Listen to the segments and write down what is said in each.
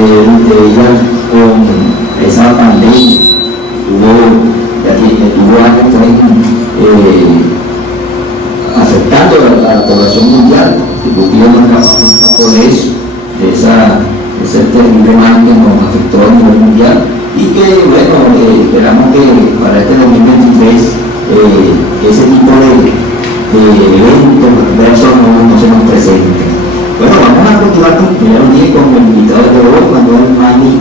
ella con esa pandemia tuvo años afectando a la población mundial, y pudieron pasar por eso, ese terrible mal que nos afectó a nivel mundial, y que bueno, esperamos que para este 2023 ese tipo de eventos adversos no se nos presenten. Bueno, vamos a continuar con el primer día con el invitado de hoy, Manuel Manny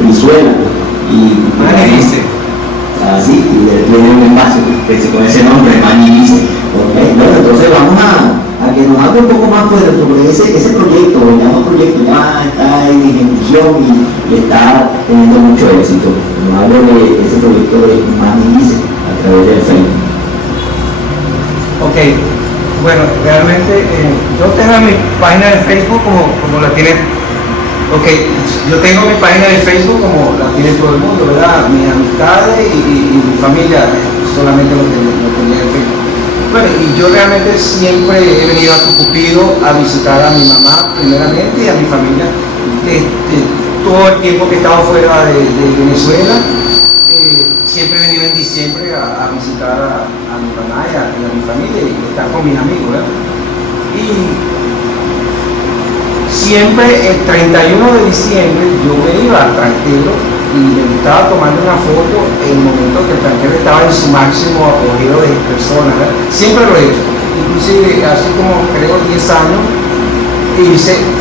Brizuela. Y Manny dice. Así, y tiene un espacio con ese nombre, Manny dice. Okay. Bueno, entonces vamos a que nos hable un poco más sobre ese proyecto, el proyecto ya está en ejecución y está teniendo mucho éxito. Nos hable de ese proyecto de Manny dice a través del Facebook. Ok, bueno, realmente yo tengo mi página de Facebook como la tiene. Ok, yo tengo mi página de Facebook como la tiene todo el mundo, ¿verdad? Mis amistades y mi familia solamente lo tenía en Facebook. Bueno, y yo realmente siempre he venido a Tucupido a visitar a mi mamá primeramente y a mi familia. Todo el tiempo que he estado fuera de Venezuela, siempre he venido en diciembre a visitar a mi mamá y a mi familia y estar con mis amigos, ¿verdad? Y siempre el 31 de diciembre yo me iba al tranquilo y me estaba tomando una foto en el momento que el tranquilo estaba en su máximo apogeo de personas, ¿verdad? Siempre lo he hecho, inclusive hace como creo 10 años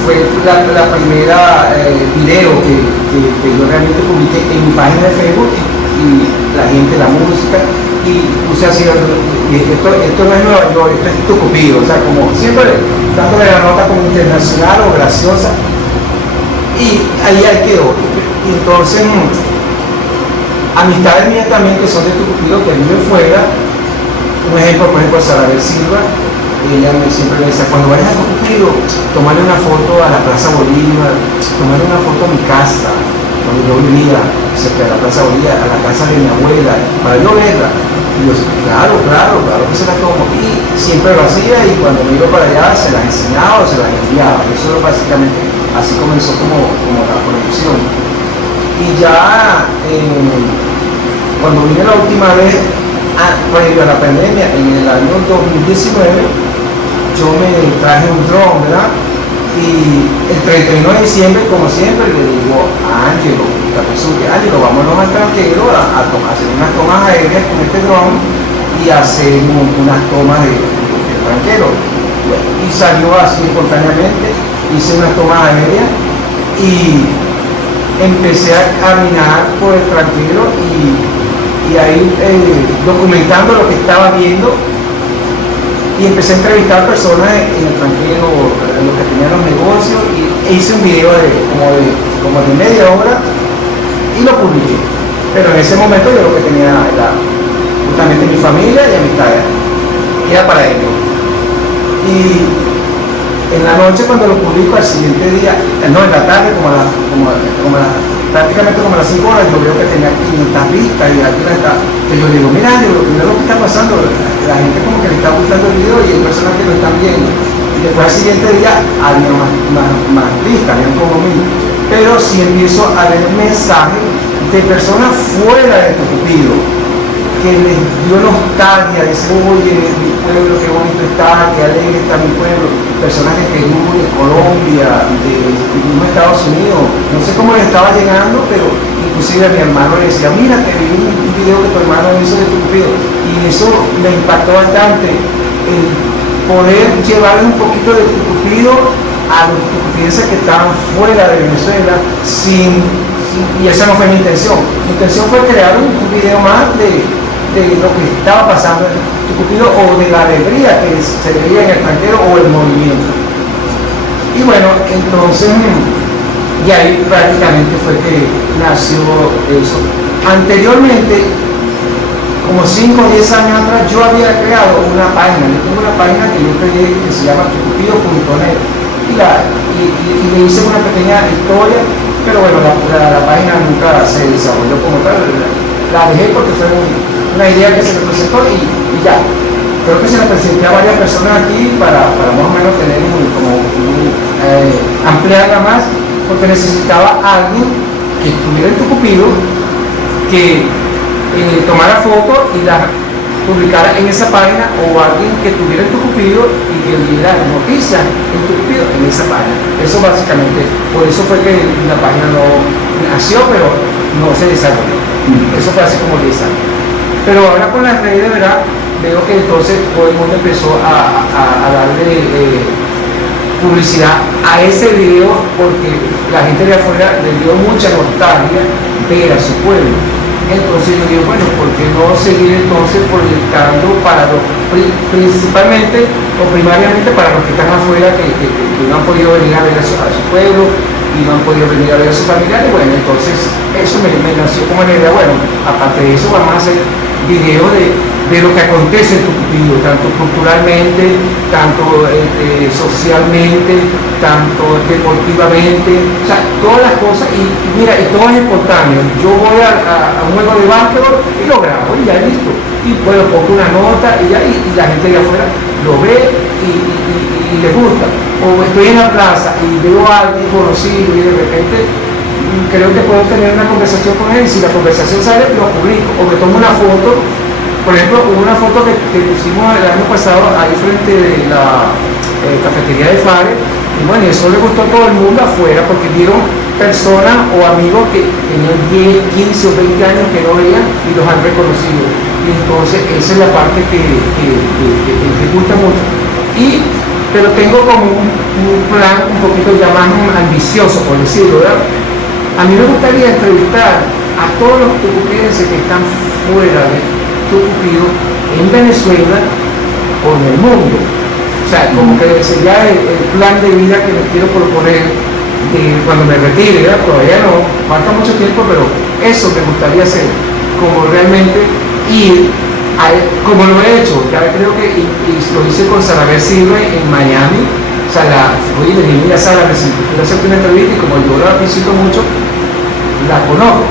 fue la primera video que yo realmente publiqué en mi página de Facebook y la gente, la música, y puse así, esto no es Nueva York, esto es Tucupido, o sea, como siempre, dándole la nota como internacional o graciosa, y ahí quedó. Y entonces, amistades mías también que son de Tucupido, que viven fuera, un ejemplo, por ejemplo, Sarabel Silva, ella siempre me decía, cuando vayas a Tucupido, tomarle una foto a la Plaza Bolívar, tomarle una foto a mi casa, cuando yo vivía cerca de la Plaza Bolívar, a la casa de mi abuela, para yo verla. Y yo decía, claro que se la tomo. Y siempre lo hacía y cuando me iba para allá se las enseñaba o se las enviaba. Eso básicamente, así comenzó como la producción. Y ya cuando vine la última vez, previo a la pandemia, en el año 2019, yo me traje un dron, ¿verdad? Y el 31 de diciembre, como siempre, le digo a Ángelo, Ángelo, vámonos al tranquilo a hacer unas tomas aéreas con este dron y hacemos unas tomas de tranquilo. Y salió así espontáneamente, hice unas tomas aéreas y empecé a caminar por el tranquilo y ahí documentando lo que estaba viendo. Y empecé a entrevistar personas en el tranquilo, los que tenían los negocios, y hice un video como de media hora y lo publiqué. Pero en ese momento yo lo que tenía era justamente mi familia y amistades, y era para ellos. Y en la noche cuando lo publico, al siguiente día, no, en la tarde, prácticamente como a las 5 horas, yo veo que tenía 500 vistas y alguien está, que yo digo, mira, lo que está pasando, la gente como que le está gustando el video y hay personas que lo están viendo. Y después al siguiente día había más vistas, había como 1000. Pero si empiezo a ver mensajes de personas fuera de Tucupido que les dio nostalgia, dice, oye, mi pueblo, qué bonito está, qué alegre está mi pueblo, personas de Perú, de Colombia, de Estados Unidos, no sé cómo les estaba llegando, pero inclusive a mi hermano le decía, mira, te vi un video que tu hermano hizo de Tucupido, y eso me impactó bastante, el poder llevarles un poquito de Tucupido a los tucupidenses que estaban fuera de Venezuela, y esa no fue mi intención. Mi intención fue crear un video más de lo que estaba pasando en Tucupido o de la alegría que se veía en el tranquilo o el movimiento. Y bueno, entonces, y ahí prácticamente fue que nació eso. Anteriormente, como 5 o 10 años atrás, yo había creado una página. Yo tengo una página que yo creé que se llama tucupido.net y le hice una pequeña historia, pero bueno, la página nunca se desarrolló como tal. La dejé porque fue una idea que se me presentó y ya. Creo que se la presenté a varias personas aquí para más o menos tener ampliarla más, porque necesitaba alguien que estuviera en Tucupido, que tomara fotos y las publicara en esa página, o alguien que estuviera en Tucupido y que diera noticias en Tucupido en esa página. Eso básicamente, por eso fue que la página no nació, pero no se desarrolló. Eso fue hace como 10 años. Pero ahora con las redes, ¿verdad? Veo que entonces todo el mundo empezó a darle publicidad a ese video, porque la gente de afuera le dio mucha nostalgia ver a su pueblo. Entonces yo digo, bueno, ¿por qué no seguir entonces proyectando para los, principalmente o primariamente para los que están afuera, que no han podido venir a ver a su pueblo y no han podido venir a ver a sus familiares? Bueno, entonces eso me nació como la idea. Bueno, aparte de eso vamos a hacer videos de lo que acontece en Tucupido, tanto culturalmente, tanto socialmente, tanto deportivamente, o sea, todas las cosas, y mira, y todo es espontáneo. Yo voy a un juego de básquetbol y lo grabo y ya listo, y bueno, pongo una nota y ya, y la gente de afuera lo ve y le gusta. O estoy en la plaza y veo a alguien conocido y de repente creo que puedo tener una conversación con él, y si la conversación sale lo publico, o me tomo una foto. Por ejemplo, hubo una foto que pusimos el año pasado ahí frente de la cafetería de Fare, y bueno, y eso le gustó a todo el mundo afuera, porque vieron personas o amigos que tenían 10, 15 o 20 años que no veían y los han reconocido. Y entonces esa es la parte que me gusta mucho. Pero tengo como un plan un poquito ya más ambicioso, por decirlo, ¿verdad? A mí me gustaría entrevistar a todos los tucupienses que están fuera de Tucupido, en Venezuela o en el mundo. O sea, como que sería el plan de vida que me quiero proponer cuando me retire, ¿verdad? Todavía no, falta mucho tiempo, pero eso me gustaría hacer, como realmente ir, como lo he hecho. Ya creo que lo hice con Sarabel Silva en Miami. O sea, fui de mi amiga Sara, me quiero hacerte una entrevista, y como yo la visito mucho, la conozco.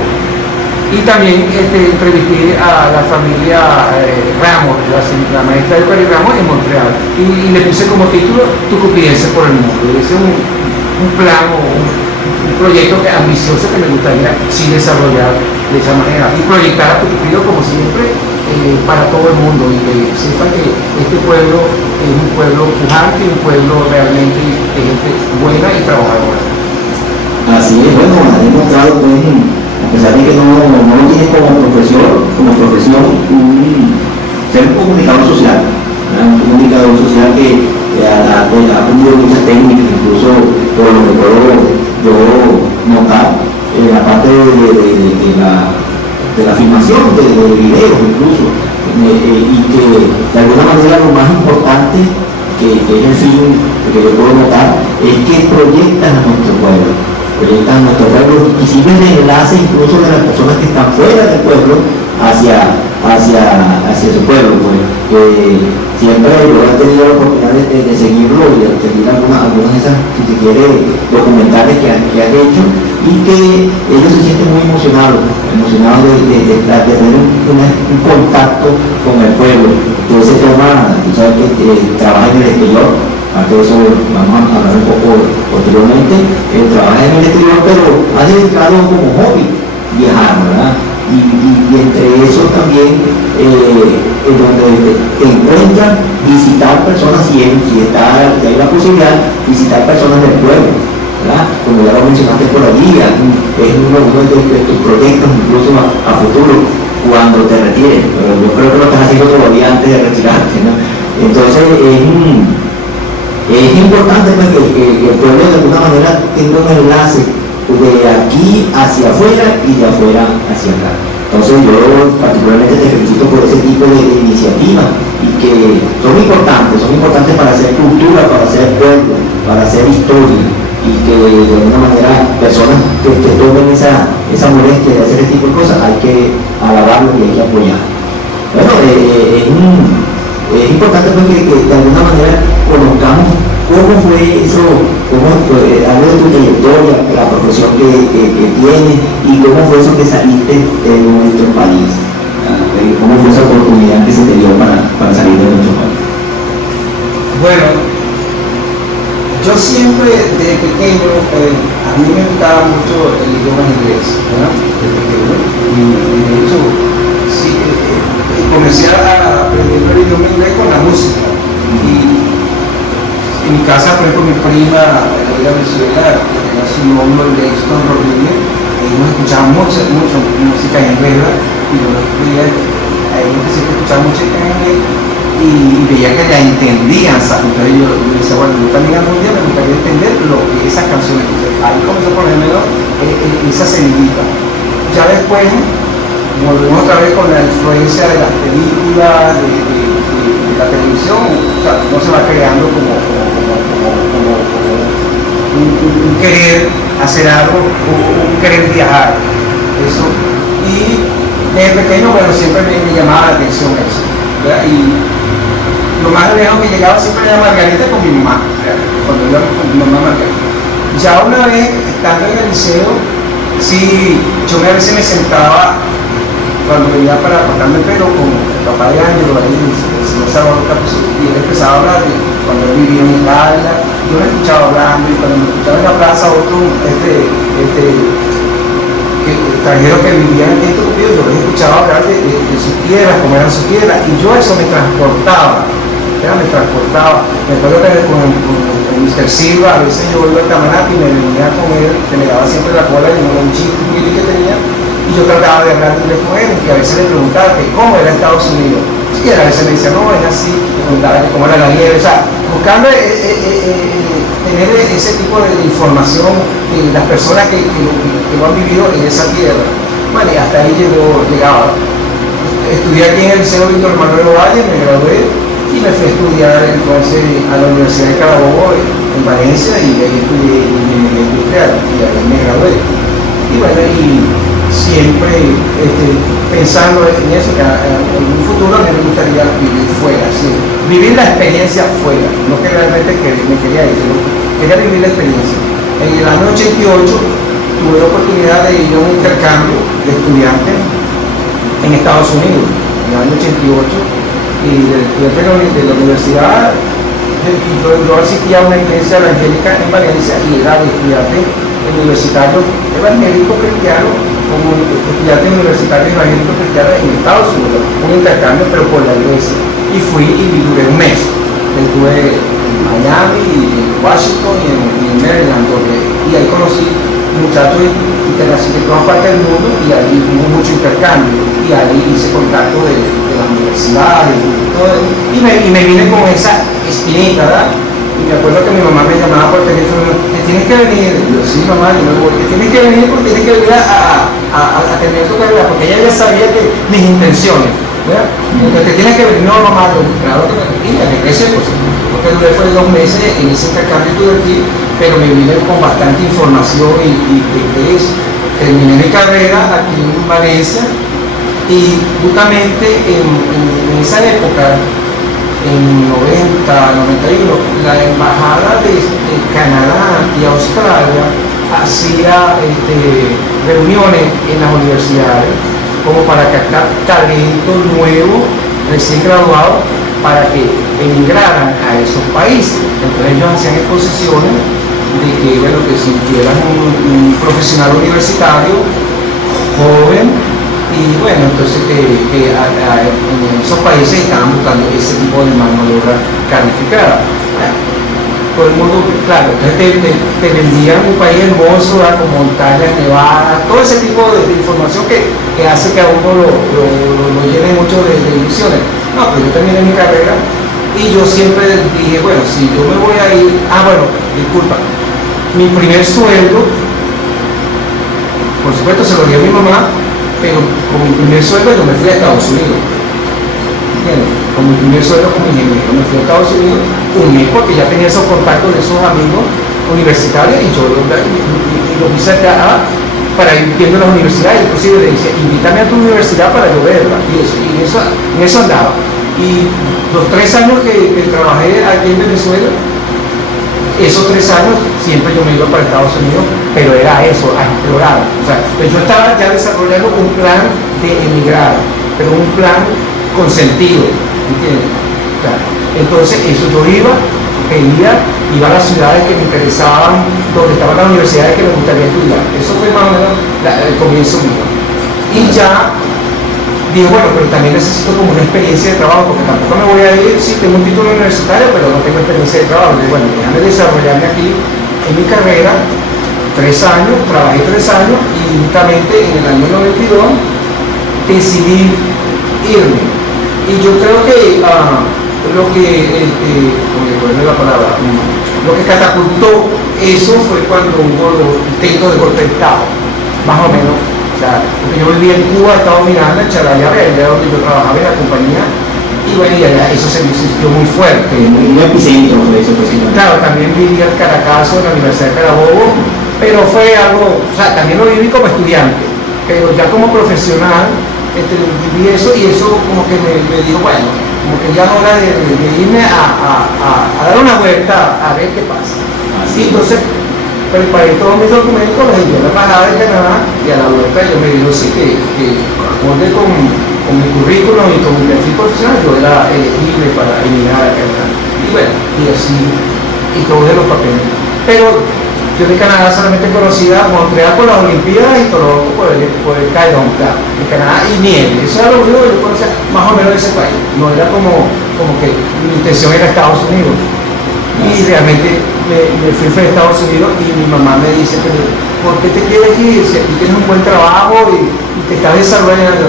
Y también entrevisté a la familia Ramos, la maestra Eucari Ramos en Montreal, y le puse como título Tucupiense por el mundo. Ese es un plan o un proyecto ambicioso que me gustaría sí desarrollar de esa manera, y proyectar a Tucupido como siempre para todo el mundo, y que sepan que este pueblo es un pueblo pujante, un pueblo realmente de gente buena y trabajadora. Así es, bueno, ha demostrado, pues, a pesar de que no lo tiene como profesión, ser un comunicador social, ¿verdad? Un comunicador social que ha aprendido muchas técnicas, incluso por lo que puedo yo notar, la parte de la filmación, de videos incluso, y que de alguna manera lo más importante que es el fin que yo puedo notar es que proyectan a nuestro pueblo. Proyectan nuestro pueblo y siguen el enlace incluso de las personas que están fuera del pueblo hacia su pueblo. Pues, siempre yo he tenido la oportunidad de seguirlo y de seguir algunas de esas, si se quiere, documentales que han hecho, y que ellos se sienten muy emocionados de tener un contacto con el pueblo. Entonces tú sabes que trabaja en el exterior. Aparte de eso, vamos a hablar un poco posteriormente. Trabaja en el exterior, pero ha dedicado como hobby viajar, ¿verdad? Y entre eso también, donde te encuentran, visitar personas, si hay la posibilidad, visitar personas del pueblo, ¿verdad? Como ya lo mencionaste por allí, es uno de tus proyectos, incluso a futuro, cuando te retires. Pero yo creo que lo estás haciendo todavía antes de retirarte, ¿no? Entonces, es importante, pues, que el pueblo de alguna manera tenga un enlace de aquí hacia afuera y de afuera hacia acá. Entonces yo particularmente te felicito por ese tipo de iniciativas, y que son importantes para hacer cultura, para hacer pueblo, para hacer historia, y que de alguna manera personas que tomen esa molestia de hacer este tipo de cosas hay que alabarlo y hay que apoyar. Bueno, es importante, pues, que de alguna manera conozcamos cómo fue eso, algo de tu trayectoria, la profesión que tienes, y cómo fue eso que saliste de nuestro país, cómo fue esa oportunidad que se te dio para salir de nuestro país. Bueno, yo siempre desde pequeño, a mí me gustaba mucho el idioma inglés, ¿verdad? Desde pequeño. Y de hecho, sí, comencé a aprender el idioma inglés con la música. Y en mi casa, por ejemplo, mi prima, ella Venezuela, que tenía su nombre Lexton Rodríguez, ellos escuchaban mucha música en inglés, ¿verdad? Y yo veía a ellos que siempre escuchaban música en inglés y veía que la entendían, ¿sabes? Entonces yo decía, bueno, yo también algún día me gustaría entender lo que esas canciones. Entonces ahí comenzó a ponerme esa semillita. Ya después volvemos otra vez con la influencia de las películas, de la televisión, o sea, no se va creando como un querer hacer algo, un querer viajar, eso. Y desde pequeño, bueno, siempre me llamaba la atención eso, ¿verdad? Y lo más lejos que llegaba siempre era Margarita con mi mamá, ¿verdad? Cuando iba con mi mamá Margarita. Ya una vez, estando en el liceo, sí, yo a veces me sentaba, cuando venía para cortarme el pelo, con el papá de Ángelo, ahí, el señor Salvador Capuzzo, y él empezaba a hablar de cuando él vivía en Italia, yo me escuchaba hablando, y cuando me escuchaba en la plaza otro, extranjeros que vivían en estos Unidos, yo les escuchaba hablar de sus tierras, cómo eran sus tierras, y yo eso me transportaba, ¿verdad? Me transportaba. Me acuerdo que con Mr. Silva, a veces yo iba al Camarata y me venía con él, que me daba siempre la cola de un chico que tenía, y yo trataba de hablar inglés con él, y a veces le preguntaba que cómo era Estados Unidos, y a veces me decía, no, es así, me preguntaba que cómo era la nieve, o sea, buscando tener ese tipo de información de las personas que lo han vivido en esa tierra. Bueno, y hasta ahí llegaba. Estudié aquí en el Liceo Víctor Manuel Valle, me gradué y me fui a estudiar entonces a la Universidad de Carabobo en Valencia, y ahí estudié ingeniería industrial y ahí me gradué. Y bueno, y siempre pensando en eso, que en un futuro a mí me gustaría vivir fuera, ¿sí? Vivir la experiencia fuera, no que realmente me quería ir, sino quería vivir la experiencia. En el año 88 tuve la oportunidad de ir a un intercambio de estudiantes en Estados Unidos, en el año 88, y de la universidad, yo asistía a una iglesia evangélica en Valencia y era de estudiantes universitarios evangélicos cristianos, como estudiantes universitarios evangélicos cristianos en Estados Unidos, un intercambio pero por la iglesia. Y fui y duré un mes. Estuve en Miami, en Washington y en Maryland, y ahí conocí muchachos internacionales de todas partes del mundo, y ahí hubo mucho intercambio, y ahí hice contacto de las universidades y todo, y me vine con esa espinita, ¿verdad? Y me acuerdo que mi mamá me llamaba por teléfono, te tienes que venir. Y yo, sí, mamá, yo me voy, te tienes que venir porque tienes que venir a terminar tu carrera, porque ella ya sabía que mis intenciones, ¿verdad? Entonces te tienes que venir. No, mamá, claro que me vine, regresé, pues, porque duré fue 2 meses en ese intercambio de aquí, pero me vine con bastante información y de eso. Terminé mi carrera aquí en Valencia, y justamente en esa época, en 90, 91, la embajada de Canadá y Australia hacía reuniones en las universidades como para captar talento nuevo, recién graduado, para que emigraran a esos países. Entonces ellos hacían exposiciones de que, bueno, que si tuvieran un profesional universitario joven, y bueno, entonces en esos países estaban buscando ese tipo de mano de obra calificada. Todo el mundo, claro, entonces te vendían un país hermoso, ¿verdad? Con montañas nevadas, todo ese tipo de información que hace que a uno lo llene mucho de ilusiones. No, pero yo terminé mi carrera y yo siempre dije, bueno, si yo me voy a ir, disculpa, mi primer sueldo, por supuesto se lo di a mi mamá, pero con mi primer sueldo yo me fui a Estados Unidos. ¿Entiendes? Con mi primer sueldo como ingeniero me fui a Estados Unidos un mes, porque ya tenía esos contactos de esos amigos universitarios, y yo lo quise acá para ir viendo las universidades. Inclusive le decía, invítame a tu universidad para yo verla, y en eso andaba. Y los 3 años que trabajé aquí en Venezuela, esos 3 años siempre yo me iba para Estados Unidos, pero era eso, a explorar. O sea, pues yo estaba ya desarrollando un plan de emigrar, pero un plan con sentido, ¿entiendes? O sea, entonces eso yo iba, quería, iba a las ciudades que me interesaban, donde estaban las universidades que me gustaría estudiar. Eso fue más o menos el comienzo mío. Y ya digo, bueno, pero también necesito como una experiencia de trabajo, porque tampoco me voy a ir, sí, tengo un título universitario, pero no tengo experiencia de trabajo. Entonces, bueno, déjame desarrollarme aquí en mi carrera, 3 años, trabajé 3 años, y únicamente en el año 92 decidí irme. Y yo creo que lo que catapultó eso fue cuando hubo los intentos de golpe de Estado, más o menos. O sea, porque yo vivía en Cuba, Estado Miranda, en Charallave, allá donde yo trabajaba en la compañía, y bueno, y allá eso se sintió muy fuerte. Muy epicentro de eso, pues, claro, también viví en Caracazo, en la Universidad de Carabobo, pero fue algo, o sea, también lo viví como estudiante, pero ya como profesional, viví eso, y eso como que me dijo, bueno, como que ya es hora de irme a dar una vuelta a ver qué pasa. Así, entonces preparé todos mis documentos, los envié a la embajada de Canadá, y a la vuelta yo me dijo sí que corresponde con mi currículum y con mi perfil profesional, yo era libre para emigrar a Canadá. Y bueno, y así, y todos los papeles. Pero yo de Canadá solamente conocía Montreal por las Olimpiadas y Toronto por el Cairón, de Canadá, y nieve. Eso era lo único que yo conocía más o menos de ese país. No era como que mi intención era Estados Unidos. Y realmente me fui a Estados Unidos, y mi mamá me dice, pero ¿por qué te quieres ir? Si aquí tienes un buen trabajo y te estás desarrollando.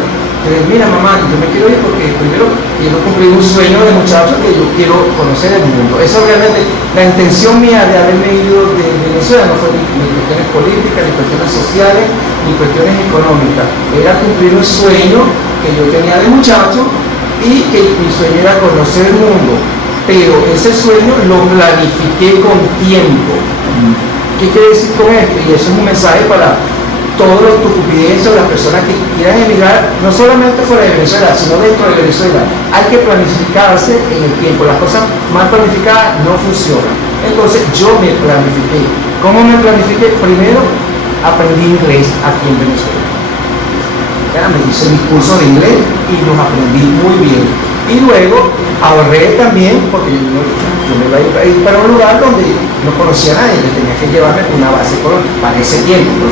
Mira, mamá, yo me quiero ir porque primero quiero cumplir un sueño de muchacho, que yo quiero conocer el mundo. Eso realmente, la intención mía de haberme ido de Venezuela no fue ni cuestiones políticas, ni cuestiones sociales, ni cuestiones económicas. Era cumplir un sueño que yo tenía de muchacho, y que mi sueño era conocer el mundo. Pero ese sueño lo planifiqué con tiempo. ¿Qué quiere decir con esto? Y eso es un mensaje para todos los tucupidenses, las personas que quieran emigrar, no solamente fuera de Venezuela, sino dentro de Venezuela. Hay que planificarse en el tiempo. Las cosas mal planificadas no funcionan. Entonces yo me planifiqué. ¿Cómo me planifiqué? Primero, aprendí inglés aquí en Venezuela. Ya, me hice mis cursos de inglés y los aprendí muy bien. Y luego ahorré también, porque yo me iba a ir para un lugar donde no conocía a nadie, que tenía que llevarme una base para ese tiempo.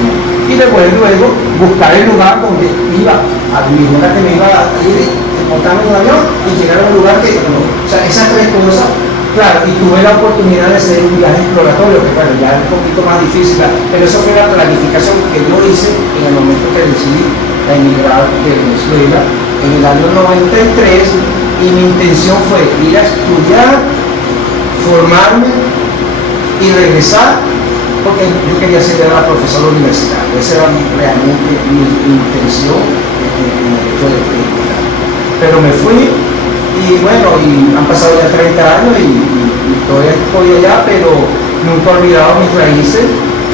Y después luego buscar el lugar donde iba a vivir, no era que me iba a ir, montarme en un avión y llegar a un lugar que no. O sea, esas 3 cosas, claro, y tuve la oportunidad de hacer un viaje exploratorio, que claro, ya es un poquito más difícil, pero eso fue la planificación que yo hice en el momento que decidí emigrar de Venezuela en el año 93. Y mi intención fue ir a estudiar, formarme y regresar, porque yo quería ser ya profesor universitario. Esa era realmente mi intención en el hecho de emigrar. Pero me fui, y bueno, y han pasado ya 30 años y todavía estoy allá, pero nunca he olvidado mis raíces,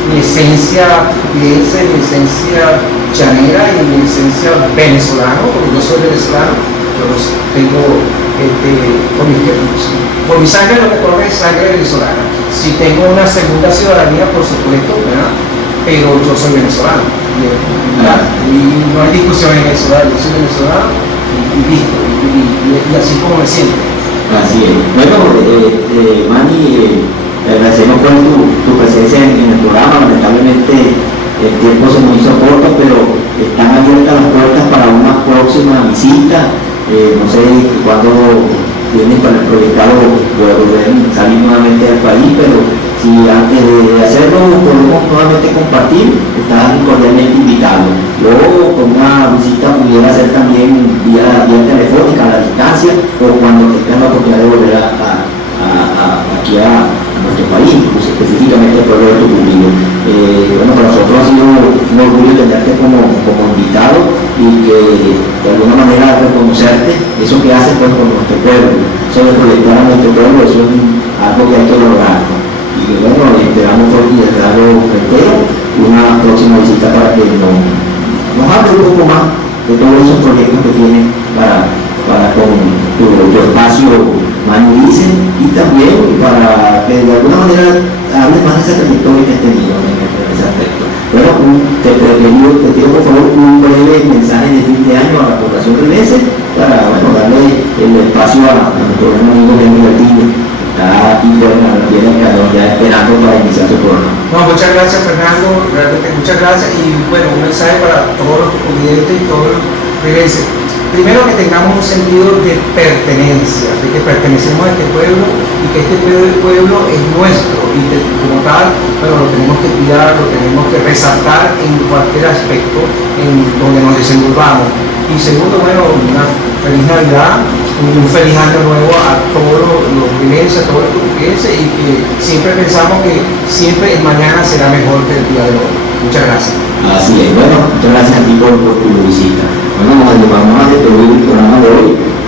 mi esencia piense, mi esencia llanera y mi esencia venezolana, porque yo soy venezolano. Yo los tengo por mi sangre, lo que corre es sangre venezolana. Si tengo una segunda ciudadanía, por supuesto, ¿verdad? Pero yo soy venezolano, y no hay discusión en eso, ¿verdad? Yo soy venezolano y listo, y así como me siento. Así es. Bueno, Manny, te agradecemos por tu presencia en el programa. Lamentablemente el tiempo se nos hizo corto, pero están abiertas las puertas para una próxima visita. No sé cuándo tienes para el proyectado volver a salir nuevamente al país, pero si antes de hacerlo podemos nuevamente compartir, estás cordialmente invitado. Luego con una visita pudiera ser también vía telefónica a la distancia, o cuando tengas la oportunidad de volver aquí a nuestro país, pues específicamente el pueblo de Tucumán. Bueno, para nosotros ha sido un orgullo tenerte como invitado, y que de alguna manera reconocerte eso que haces pues con nuestro pueblo, eso de proyectar a nuestro pueblo, eso es algo que hay que lograr, ¿no? Y bueno, esperamos por ti desde algo reitero una próxima visita para que nos hable un poco más de todos esos proyectos que tienes para con tu espacio Manny Dice, y también para que de alguna manera hables más de esa trayectoria que has tenido en ese aspecto. Bueno, te pido por favor un breve mensaje de fin de año a la población ribense para darle el espacio a nuestro gran amigo Henry Martínez. está aquí tiene el calor ya esperando para iniciar su programa. No, muchas gracias Fernando, realmente muchas gracias y bueno, un mensaje para todos los clientes y todos los vivenses. Primero que tengamos un sentido de pertenencia, de que pertenecemos a este pueblo y que este pueblo es nuestro y que como tal, bueno, lo tenemos que cuidar, lo tenemos que resaltar en cualquier aspecto en donde nos desenvolvamos. Y segundo, bueno, una feliz Navidad, un feliz año nuevo a todos los vivenses, a todos los portugueses y que siempre pensamos que siempre el mañana será mejor que el día de hoy. Muchas gracias. Así es, bueno, muchas gracias a ti por tu visita. Bueno, vamos a despedir el programa de hoy.